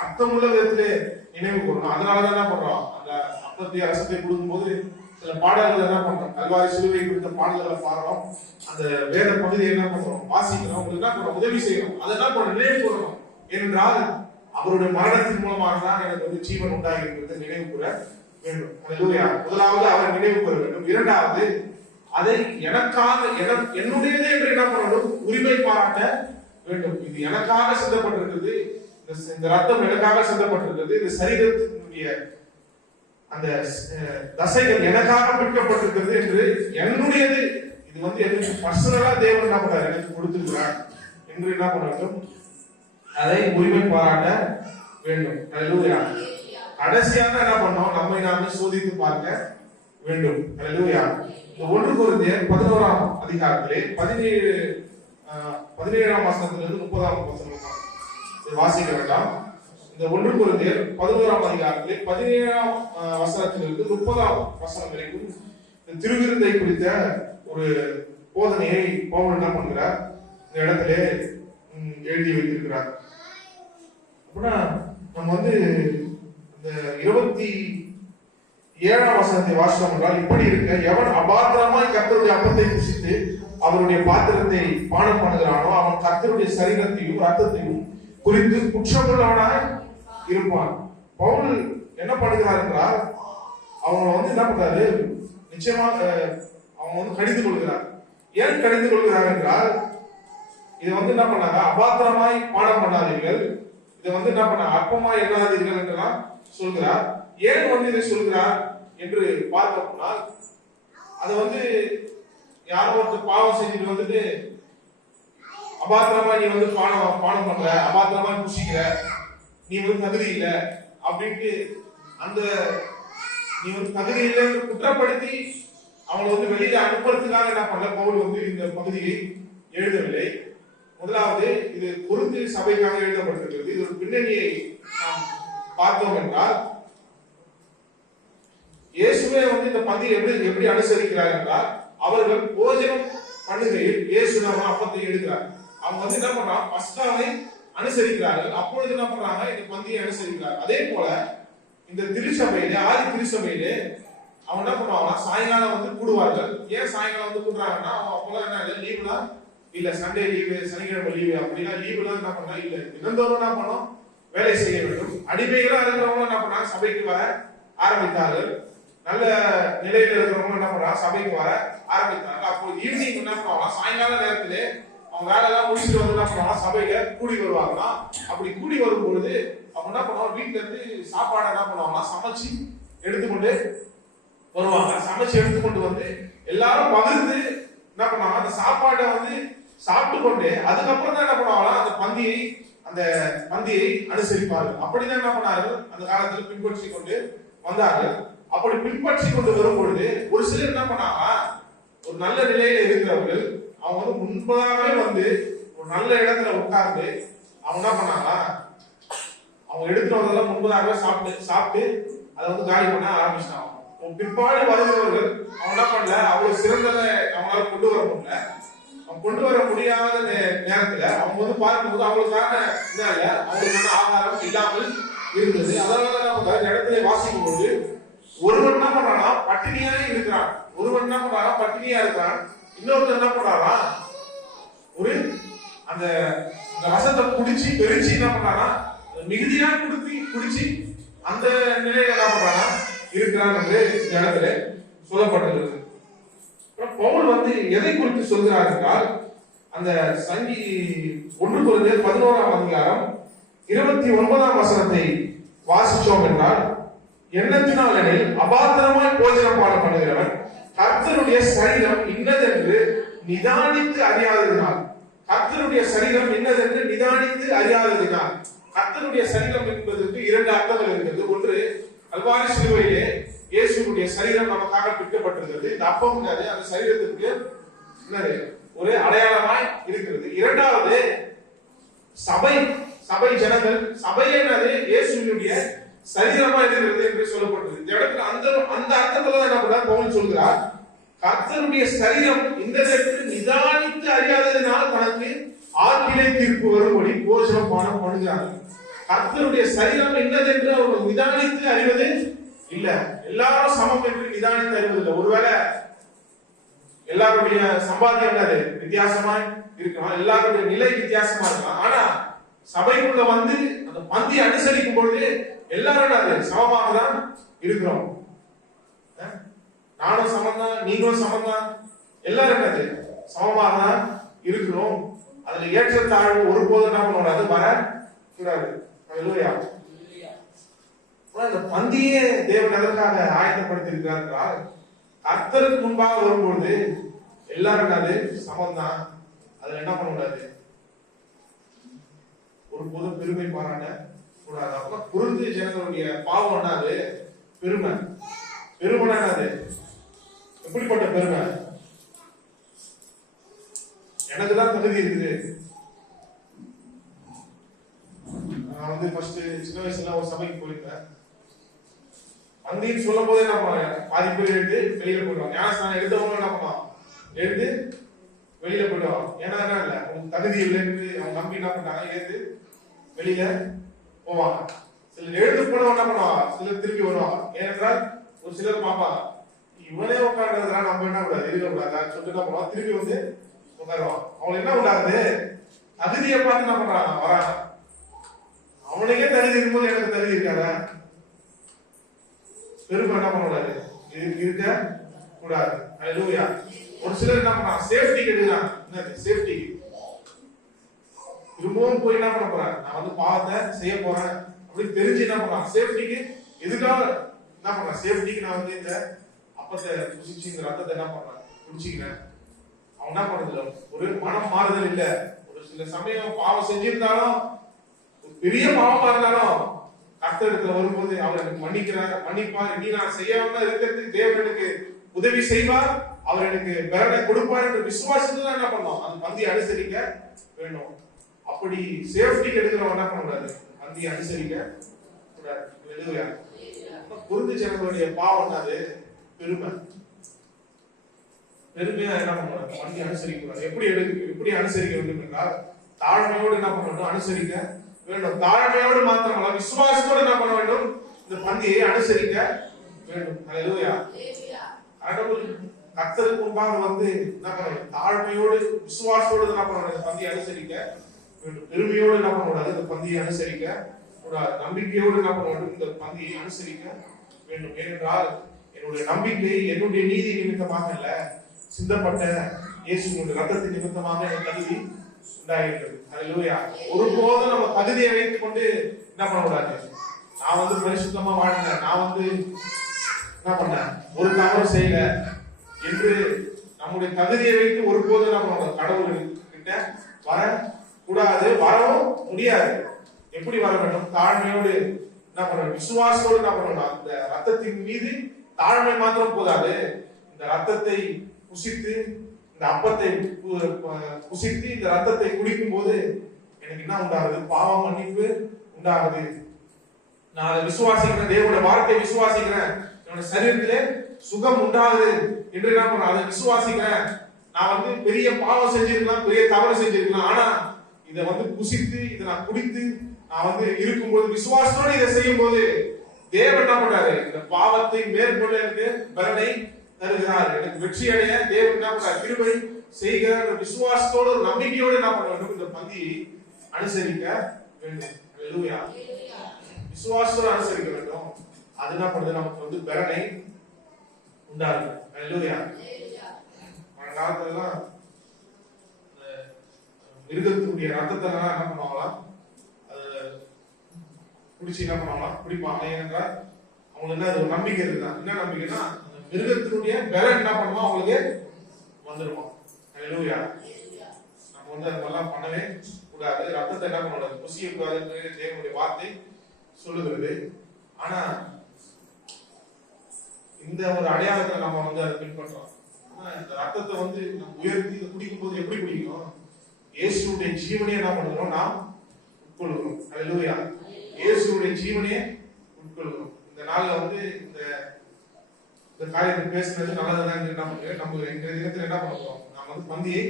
அர்த்தமுள்ள விதத்திலே நினைவு கூறணும். அதனாலதான் என்ன பண்றோம், அந்த அப்பத்திய ரசத்தை கொடுக்கும் போது சில பாடல்கள் என்ன பண்றோம், கல்வாரி சிலுவை குறித்த பாடல்களை பாடுறோம், அந்த வேத பகுதியை என்ன பண்றோம் வாசிக்கிறோம், உங்களுக்கு என்ன பண்றோம் உதவி செய்யணும். அதை என்ன பண்றோம் நினைவு கூறணும். ஏனென்றால் அவருடைய மரணத்தின் மூலமாக தான் எனக்கு வந்து ஜீவன் உண்டாகி இருக்கிறது நினைவு கூற வேண்டும். அல்லேலூயா. முதலாவது அவர் நினைவு கூற வேண்டும். இரண்டாவது, அதை எனக்காக என்னுடையது என்று என்ன பண்ணணும்? உரிமை பாராட்ட வேண்டும். இது எனக்காக சிந்தப்பட்டிருக்கிறது, இந்த ரத்தம் எனக்காக சிந்தப்பட்டிருக்கிறது, இந்த சரீரத்தினுடைய அந்த தசைகள் எனக்காக பிடிக்கப்பட்டிருக்கிறது என்று என்னுடையது, இது வந்து எனக்கு பர்சனலா தேவன் என்ன பண்றாரு, எனக்கு கொடுத்திருக்கிறார் என்று என்ன பண்ண வேண்டும்? அதை உரிமை பாராட்ட வேண்டும். அல்லேலூயா. கடைசியாக என்ன பண்ணோம்? நம்மை நாமே சோதித்து பார்க்க வேண்டும். அல்லேலூயா. இந்த 1 கொரிந்தியர் 11ஆம் அதிகாரத்திலே 17ஆம் வசனத்திலிருந்து 30ஆம் வசனம் வாசிக்க வேண்டாம். இந்த 1 கொரிந்தியர் 11ஆம் அதிகாரத்திலே 17ஆம் வசனத்திலிருந்து 30ஆம் வசனம் வரைக்கும் இந்த திருவிருந்தை குறித்த ஒரு போதனையை பவுல் என்ன பண்கிறார்? இந்த இடத்துல எழுதி வைத்திருக்கிறார். அப்படின்னா நம்ம வந்து இந்த 27ஆம் வசனத்தை வாசித்தோம் என்றால் இப்படி இருக்க, எவன் அபாத்திரமாய் கர்த்தருடைய அப்பத்தை புசித்து அவருடைய பாத்திரத்தை பானம் பண்ணுகிறானோ அவன் கர்த்தருடைய சரீரத்தையும் ரத்தத்தையும் குறித்து குற்றமுள்ளவனாய் இருப்பான். பவுல் என்ன பண்ணுகிறார் என்றால் அவங்க வந்து என்ன பண்றாரு? நிச்சயமாக அவங்க வந்து கடிந்து கொள்கிறார். ஏன் கடிந்து கொள்கிறார் என்றால் இதை வந்து என்ன பண்ணாங்க? அபாத்திரமாய் பானம் பண்ணாதீர்கள், இதை வந்து என்ன பண்ண அற்பமாய் எண்ணாதீர்கள் என்றெல்லாம் சொல்கிறார். ஏன் வந்து இதை சொல்கிறார் என்று பார்க்க போனால், அதை வந்து யாரோ ஒருத்தர் பாவம் செஞ்சுட்டு வந்துட்டு அபாத்திரமா நீ வந்து பானம் பண்ற, அபாத்திரமா புசிக்கிற, நீ வந்து தகுதி இல்லை அப்படின்ட்டு அந்த நீ வந்து தகுதி இல்லைன்னு குற்றப்படுத்தி அவங்களை வந்து வெளியில அனுப்புறதுக்காக என்ன பண்ண பவுல் வந்து இந்த பகுதியை எழுதவில்லை. முதலாவது, இது கொரிந்து சபைக்காக எழுதப்பட்டிருக்கிறது. இது ஒரு பின்னணியை நாம் பார்த்தோம் என்றால், இயேசுவே வந்து இந்த பந்தியை எப்படி அனுசரிக்கிறார் என்றால், அவர்கள் போஜனம் பண்ணுகையில் இயேசு நாம அப்பத்தை எடுக்கிறார். அவங்க வந்து என்ன பண்றாங்க? பஸ்காவை அனுசரிக்கிறார்கள். அப்பொழுது என்ன பண்றாங்க? இந்த பந்தியை அனுசரிக்கிறார். அதே போல இந்த திருச்சபையிலே, ஆதி திருச்சபையிலே அவங்க என்ன பண்ணுவாங்கன்னா சாயங்காலம் வந்து கூடுவார்கள். ஏன் சாயங்காலம் வந்து கூடுறாங்கன்னா, அவங்க அப்பெல்லாம் என்ன இல்லை, லீவுலாம் இல்ல, சண்டே லீவு, சனிக்கிழமை லீவு அப்படின்னா லீவுலாம் என்ன பண்ணா இல்ல, தினந்தோறும் என்ன பண்ணோம்? வேலை செய்ய வேண்டும். அடிமைகளா இருக்கிறவங்க என்ன பண்ணாங்க? சபைக்கு வர ஆரம்பித்தார்கள். நல்ல நிலையில இருக்கிறவங்க என்ன பண்றாங்க? சபைக்கு வர ஆரம்பித்தாங்க. அப்போ ஈவினிங் என்ன பண்ணுவாங்க? சாயங்கால நேரத்திலே அவங்க வேலை எல்லாம் முடிச்சுட்டு வந்து என்ன பண்ணுவாங்க? சபையில கூடி வருவாங்கன்னா, அப்படி கூடி வரும் பொழுது அவங்க என்ன பண்ணுவாங்க? வீட்டுல இருந்து சாப்பாடு என்ன பண்ணுவாங்கன்னா சமைச்சு எடுத்துக்கொண்டு வருவாங்க. சமைச்சு எடுத்துக்கொண்டு வந்து எல்லாரும் பகிர்ந்து என்ன பண்ணுவாங்க? அந்த சாப்பாட்டை வந்து சாப்பிட்டு கொண்டு அதுக்கப்புறம் தான் என்ன பண்ணுவாங்களா? அந்த பந்தியை அனுசரிப்பார்கள். அப்படிதான் என்ன பண்ணார்கள்? அந்த காலத்தில் பின்பற்றி கொண்டு வந்தார்கள். அப்படி பின்பற்றி கொண்டு வரும் பொழுது ஒரு சிலர் என்ன பண்ணாங்க? ஒரு நல்ல நிலையில இருக்கிறவர்கள் அவங்க வந்து முன்பதாகவே வந்து ஒரு நல்ல இடத்துல உட்கார்ந்து அவங்க என்ன பண்ணாங்க? அவங்க எடுத்துட்டு வந்ததெல்லாம் முன்பதாகவே சாப்பிட்டு அதை வந்து காலி பண்ண ஆரம்பிச்சிட்டாங்க. பிற்பாடு வருபவர்கள் அவங்க என்ன பண்ணல, அவ்வளவு சிறந்ததை அவங்களால கொண்டு வர முடியல. அவங்க கொண்டு வர முடியாத நேரத்துல அவங்க வந்து பார்க்கும்போது அவங்களுக்கான அவங்களுக்கான ஆகாரம் இல்லாமல் இருந்தது. அதனால என்ன பண்றாங்க? இடத்துல வாசிக்கும் போது ஒருவன் என்ன பண்றானா? பட்டினியா இருக்கிறான். ஒருவன் என்ன பண்றானா? பட்டினியா இருக்கிறான். இன்னொருத்தர் என்ன பண்றாரா? ஒரு அந்த ரசத்தை குடிச்சு பெருச்சு என்ன பண்றானா? மிகுதியா குடிச்சு அந்த நிலையில என்ன பண்றானா இருக்கிறான் என்று இந்த இடத்துல சொல்லப்பட்டிருக்கு. பவுல் வந்து எதை குறித்து சொல்கிறார் என்றால், அந்த 1 கொரிந்தியர் 11ஆம் அதிகாரம் 29ஆம் வசனத்தை வாசிச்சோம் என்றால், எண்ணத்தினால் எனில் அபாத்திரமாய் போஜனம் பானம் பண்ணுகிறவன் கர்த்தருடைய சரீரம் இன்னதென்று நிதானித்து அறியாததினால். கர்த்தருடைய சரீரம் இன்னதென்று நிதானித்து அறியாததினால். கர்த்தருடைய சரீரம் என்பதற்கு 2 அர்த்தங்கள் இருக்கிறது. ஒன்று, கல்வாரி சிலுவையிலே இயேசுவுடைய சரீரம் நமக்காக பிடிக்கப்பட்டிருக்கிறது. இந்த அப்பம் அந்த சரீரத்திற்கு என்னது? ஒரு அடையாளமாய் இருக்கிறது. இரண்டாவது, சபை ஜனங்கள், சபை என்னது? இயேசுவினுடைய சரீரமா இருக்கிறது என்று சொல்லப்பட்டது. இந்த இடத்துல அந்த அர்த்தத்துல என்ன பண்றார் பவுல் சொல்கிறார்? கர்த்தருடைய சரீரம் இந்த நிதானித்து அறியாததினால் தனக்கு ஆக்கிலே தீர்ப்பு வரும்படி போஜனம் பானம் பண்ணுகிறார்கள். கர்த்தருடைய சரீரம் என்னதென்று அவர்கள் நிதானித்து அறிவது இல்ல. எல்லாரும் சமம் என்று நிதானித்து அறிவது இல்லை. ஒருவேளை எல்லாருடைய சம்பாத்தியம் என்னது? வித்தியாசமா இருக்கலாம், எல்லாருடைய நிலை வித்தியாசமா இருக்கலாம். ஆனா சபைக்குள்ள வந்து அந்த பந்தியை அனுசரிக்கும் பொழுது எல்லாரும் அது சமமாக தான் இருக்கிறோம். நானும் சமந்தான், நீங்களும் சமந்தான், எல்லாரும் அது சமமாக தான் இருக்கிறோம். அதுல ஏற்றத்தாழ்வு ஒருபோதும் என்ன பண்ணணும், அது வர கூடாது. அல்லேலூயா. அந்த பந்தியே தேவன் எதற்காக ஆயத்தப்படுத்தி இருக்கிறார் என்றால், கர்த்தருக்கு முன்பாக வரும்பொழுது எல்லாரும் அது சமந்தான். அதுல என்ன பண்ண கூடாது, ஒரு போதும் பெருமை பாராட்ட கூடாது. அப்ப குருந்தி ஜனங்களுடைய பாவம் அது பெருமை. பெருமை அது எப்படிப்பட்ட பெருமை? எனக்குதான் தகுதி இருக்குது. நான் வந்து ஃபர்ஸ்ட் சின்ன வயசுல ஒரு சபைக்கு போயிருந்தேன். அங்கேயும் சொல்லும் போதே நம்ம பாதி பேர் எடுத்து வெளியில போயிடுவோம். ஞானஸ்தானம் எடுத்தவங்க என்ன பண்ணுவோம், எடுத்து வெளியில போயிடுவோம். ஏன்னா என்ன இல்ல, அவங்க தகுதி இல்லைன்னு அவங்க நம்பி என்ன பண்ணாங்க, எடுத்து வெளியில போவாங்க. சிலர் எழுந்து போனவங்க என்ன பண்ணுவாங்க, சிலர் திருப்பி வருவாங்க. ஏனென்றால் ஒரு சிலர் பார்ப்பாங்க, இவனே உட்காந்துறதுனால நம்ம என்ன கூடாது, இருக்கக்கூடாது சொல்லிட்டு என்ன பண்ணுவாங்க, திருப்பி வந்து உட்காருவாங்க. அவங்களுக்கு என்ன உண்டாது, தகுதியை பார்த்து என்ன பண்றாங்க, வராங்க. அவனுக்கே தகுதி இருக்கும்போது எனக்கு தகுதி இருக்காதா? பெருமை என்ன பண்ணக்கூடாது, இருக்க கூடாது. அல்லேலூயா. ஒரு சிலர் என்ன பண்றாங்க, சேஃப்டி கேட்டுக்கிறாங்க. என்னது சேஃப்டி? திரும்பவும் போய் என்ன பண்ண போறாங்க, நான் வந்து பாவத்தை செய்ய போறேன் அப்படின்னு தெரிஞ்சு என்ன பண்றாங்க, சேஃப்டிக்கு எதுக்காக என்ன பண்றாங்க, சேஃப்டிக்கு நான் வந்து இந்த அப்பத்தை புசிச்சு இந்த ரத்தத்தை என்ன பண்றேன், குடிச்சிக்கிறேன். அவன் என்ன பண்றது, ஒரு மனம் மாறுதல் இல்ல. ஒரு சில சமயம் பாவம் செஞ்சிருந்தாலும், பெரிய பாவமா இருந்தாலும் கர்த்தரிடத்துல வரும்போது அவர் எனக்கு மன்னிக்கிறார், மன்னிப்பார். நீ நான் செய்யாம இருக்கிறதுக்கு தேவன் எனக்கு உதவி செய்வார், அவர் எனக்கு பலனை கொடுப்பார் என்ற விசுவாசத்துல என்ன பண்ணோம், அந்த பந்தியை அனுசரிக்க வேண்டும். அப்படி சேஃப்டி எடுக்கிறவங்க என்ன பண்ணக்கூடாது, பந்தியை அனுசரிக்க கூடாது. அல்லேலூயா. குருந்தி ஜனங்களுடைய பாவம் அது பெருமை. பெருமையா என்ன பண்ணணும், பந்தியை அனுசரிக்க கூடாது. எப்படி அனுசரிக்க வேண்டும் என்றால், தாழ்மையோடு என்ன பண்ணணும், அனுசரிக்க வேண்டும். தாழ்மையோடு மாத்திரமல்ல, விசுவாசத்தோடு என்ன பண்ண வேண்டும், இந்த பந்தியை அனுசரிக்க வேண்டும். அல்லேலூயா. கடவுள் கர்த்தருக்கு முன்பாக வந்து என்ன பண்ணணும், தாழ்மையோடு விசுவாசத்தோடு என்ன பண்ணணும், இந்த பந்தியை அனுசரிக்க வேண்டும். பெருமையோடு என்ன பண்ணக்கூடாது, இந்த பந்தியை அனுசரிக்க கூடாது. நம்பிக்கையோடு என்ன பண்ண வேண்டும், இந்த பந்தியை அனுசரிக்க வேண்டும். ஏனென்றால் என்னுடைய நம்பிக்கை என்னுடைய நீதி நிமித்தமாக அல்ல, சிந்தப்பட்ட இயேசுவின் ரத்தத்தின் நிமித்தமாக என் தகுதி உண்டாயிருக்கிறது. அல்லேலூயா. ஒருபோதும் நம்ம தகுதியை வைத்துக் கொண்டு என்ன பண்ணக்கூடாது, நான் வந்து பரிசுத்தமா வாழ்ந்தேன், நான் வந்து என்ன பண்ணேன், ஒரு தவறு செய்யல என்று நம்முடைய தகுதியை வைத்து ஒருபோதும் என்ன பண்ணக்கூடாது, கடவுள் கிட்ட வர கூடாது, வரவும் முடியாது. எப்படி வர வேண்டும், தாழ்மையோடு என்ன பண்ணணும், விசுவாசத்தோடு என்ன பண்ணணும். அந்த ரத்தத்தின் மீது தாழ்மை மாத்திரம் போதாது, இந்த ரத்தத்தை புசித்து, இந்த அப்பத்தை புசித்து இந்த ரத்தத்தை குடிக்கும் போது எனக்கு என்ன உண்டாகுது, பாவ மன்னிப்பு உண்டாகுது. நான் அதை விசுவாசிக்கிறேன், தேவனுடைய வார்த்தையை விசுவாசிக்கிறேன், என்னோட சரீரத்திலே சுகம் உண்டாகுது என்று என்ன பண்ண, அதை விசுவாசிக்கிறேன். நான் வந்து பெரிய பாவம் செஞ்சிருக்கலாம், பெரிய தவறு செஞ்சிருக்கலாம், ஆனா இதை வந்து புசித்து இதை நான் குடித்து நான் வந்து இருக்கும்போது விசுவாசத்தோடு இதை செய்யும் போது தேவன் என்ன பண்றாரு, இந்த பாவத்தை மேற்கொள்ள எனக்கு பலனை தருகிறார், எனக்கு வெற்றி அடைய தேவன் என்ன பண்றார், கிருபை செய்கிறார். விசுவாசத்தோடு ஒரு நம்பிக்கையோடு என்ன பண்ண வேண்டும், இந்த பந்தியை அனுசரிக்க வேண்டும். அல்லேலூயா. விசுவாசத்தோடு அனுசரிக்க வேண்டும். அது என்ன பண்ணுது, நமக்கு வந்து பலனை உண்டாகும். அல்லேலூயா. அந்த காலத்துலலாம் மிருகத்துடைய ரத்தத்தை என்ன பண்ணுவாங்களாம், அது குடிச்சு என்ன பண்ணுவாங்களாம், குடிப்பாங்க. ஏனென்றால் அவங்களுக்கு என்ன, அது ஒரு நம்பிக்கை இருக்குதான். என்ன நம்பிக்கைன்னா, அந்த மிருகத்தினுடைய பலன் என்ன பண்ணுவோம், அவங்களுக்கு வந்துருமா. அல்லேலூயா. நம்ம வந்து அது மாதிரிலாம் பண்ணவே கூடாது. ரத்தத்தை என்ன பண்ணக்கூடாது, புசிய கூடாதுன்னு தேவனுடைய வார்த்தை சொல்லுகிறது. ஆனா இந்த ஒரு அடையாளத்தை நம்ம வந்து அதை பின்பற்றோம். இந்த ரத்தத்தை வந்து நம்ம உயர்த்தி இதை குடிக்கும் போது எப்படி குடிக்கணும், இயேசுடைய ஜீவனையை என்ன பண்ணுகிறோம், நாம் உட்கொள்கிறோம். அல்லேலூயா. இயேசுடைய ஜீவனையை உட்கொள்கிறோம். இந்த நாள்ல வந்து இந்த காரியத்தை பேசுறது நல்லதுதான். நம்ம இந்த தினத்துல என்ன பண்ணுறோம், நம்ம வந்து பந்தியை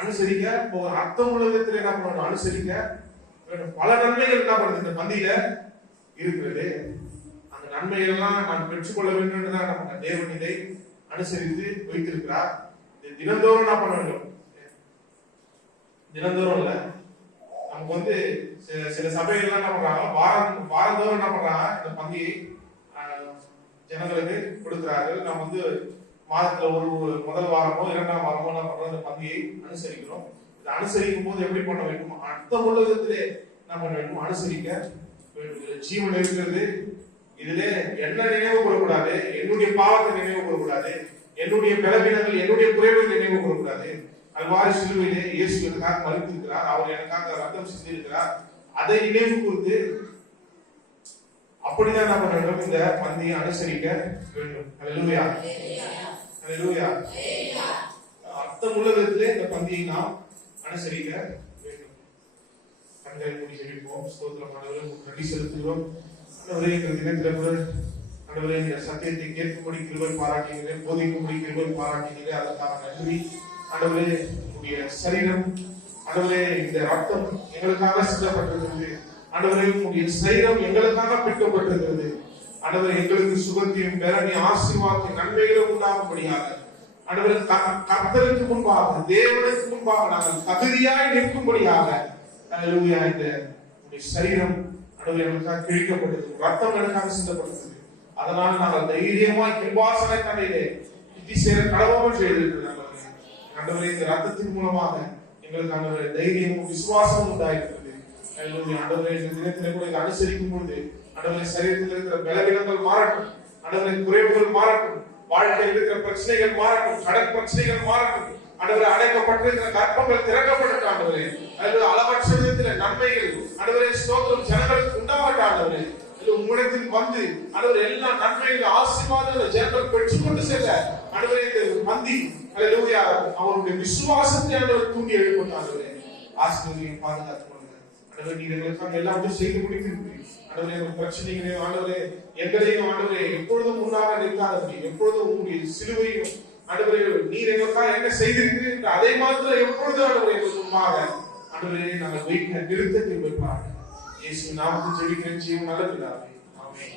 அனுசரிக்க போகிற அர்த்தம் உள்ள விதத்தில் என்ன பண்ணணும், அனுசரிக்க வேண்டும். பல நன்மைகள் என்ன பண்ணுது இந்த பந்தியில இருக்கிறது. அந்த நன்மைகள் எல்லாம் நான் பெற்றுக்கொள்ள வேண்டும் என்று தான் நம்ம தேவன் இதை அனுசரித்து வைத்திருக்கிறார். தினந்தோறும் என்ன பண்ண வேண்டும், தினந்தோறும் இல்ல, நமக்கு வந்து சில சபைகள்லாம் என்ன பண்றாங்க, வாரந்தோறும் என்ன பண்றாங்க, இந்த பந்தியை ஜனங்களுக்கு கொடுக்கிறார்கள். நம்ம வந்து மாதத்துல ஒரு முதல் வாரமோ இரண்டாம் வாரமோ என்ன பண்றோம், இந்த பந்தியை அனுசரிக்கிறோம். இதை அனுசரிக்கும் போது எப்படி பண்ண வேண்டும், அர்த்தம் உள்ள விதத்திலே என்ன பண்ண வேண்டும், அனுசரிக்க வேண்டும். ஜீவன் இருக்கிறது, இதுல என்ன நினைவு கூறக்கூடாது, என்னுடைய பாவத்தை நினைவு கூறக்கூடாது, என்னுடைய பலவீனங்கள் என்னுடைய குறைவுகள் நினைவு கூறக்கூடாது. அவ்வாறு சிலுவையிலே இயேசு எனக்காக மரித்திருக்கிறார், அவர் எனக்காக ரத்தம் சிந்திருக்கிறார், அதை நினைவு கூர்ந்து அப்படிதான் நம்ம வேண்டும் இந்த பந்தியை அனுசரிக்க வேண்டும். அல்லேலூயா, அல்லேலூயா. அர்த்தம் உள்ள விதத்திலே இந்த பந்தியை நாம் அனுசரிக்க வேண்டும். கண்களை மூடி ஜெபிப்போம். ஸ்தோத்திரம் ஆண்டவரே, நன்றி செலுத்துகிறோம். ஆண்டவரே, இந்த தினத்திலே கூட ஆண்டவரே இந்த சத்தியத்தை கேட்கும்படி கிருபை பாராட்டினீர்கள், போதிக்கும்படி கிருபை பாராட்டினீர்கள், அதற்காக நன்றி. ஆண்டவரே, உங்களுடைய சரீரம் ஆண்டவரே, இந்த ரத்தம் எங்களுக்காக சிந்தப்பட்டிருக்கிறது. ஆண்டவரே, உங்களுடைய சரீரம் எங்களுக்காக பிடிக்கப்பட்டிருக்கிறது. ஆண்டவரே, எங்களுக்கு சுகத்தையும் பெறனி ஆசீர்வாதத்தையும் நன்மைகளும் உண்டாகும்படியாக ஆண்டவரே, கர்த்தருக்கு முன்பாக தேவனுக்கு முன்பாக நாங்கள் தகுதியாய் நிற்கும்படியாக அல்லேலூயா, இந்த உங்களுடைய சரீரம் ஆண்டவரே எங்களுக்காக கிழிக்கப்பட்டது, ரத்தம் எனக்காக சிந்தப்பட்டது. அதனால் நாங்கள் தைரியமாய் கிருபாசன தண்டையிலே இத்தி சேர கடவுள் செய்திருக்கிறோம். ஆண்டவரே, இந்த ரத்தத்தின் மூலமாக எங்களுக்கு ஆண்டவரே தைரியமும் விசுவாசமும் உண்டாயிருக்கிறது. ஆண்டவரே, இந்த தினத்திலே கூட இதை அனுசரிக்கும் பொழுது ஆண்டவரே சரீரத்தில் இருக்கிற பலவீனங்கள் மாறட்டும், ஆண்டவரே குறைவுகள் மாறட்டும், வாழ்க்கையில் இருக்கிற பிரச்சனைகள் மாறட்டும், கடன் பிரச்சனைகள் மாறட்டும், ஆண்டவரே அடைக்கப்பட்டிருக்கிற கற்பங்கள் திறக்கப்படட்டும். ஆண்டவரே, அளவற்ற விதத்தில் நன்மைகள் ஆண்டவரே ஸ்தோத்திரம் ஜனங்களுக்கு உண்டாகட்டும். ஆண்டவரே, உம்மிடத்தில் வந்து ஆண்டவரே எல்லா நன்மைகள் ஆசீர்வாதங்களை ஜனங்கள் பெற்றுக்கொண்டு செல்ல ஆண்டவரே இந்த பந்தி அல்லேலூயா அவருடைய விசுவாசத்தை ஆண்டவர் தூண்டி எழுப்பட்டும். ஆண்டவரே, ஆசீர்வாதத்தையும் பாதுகாத்துக் கொள்ளுங்க. ஆண்டவரே, நீர் எங்களுக்காக எல்லாத்தையும் செய்து முடித்திருக்கிறீர். ஆண்டவரே, உங்கள் பிரச்சனைகளையும் ஆண்டவரே எங்களையும் ஆண்டவரே எப்பொழுதும் முன்னாக நிற்காதபடி எப்பொழுதும் உங்களுடைய சிலுவையும் ஆண்டவரே நீர் எங்களுக்காக என்ன செய்திருக்கிறீர்கள் அதே மாதிரி எப்பொழுதும் ஆண்டவரே எங்களுக்கு முன்பாக ஆண்டவரே நாங்கள் வைக்க நிறுத்த திரும்ப இயேசு நாமத்தில் ஜெபிக்கிறேன், ஜீவன் நல்ல பிதாவே, ஆமென்.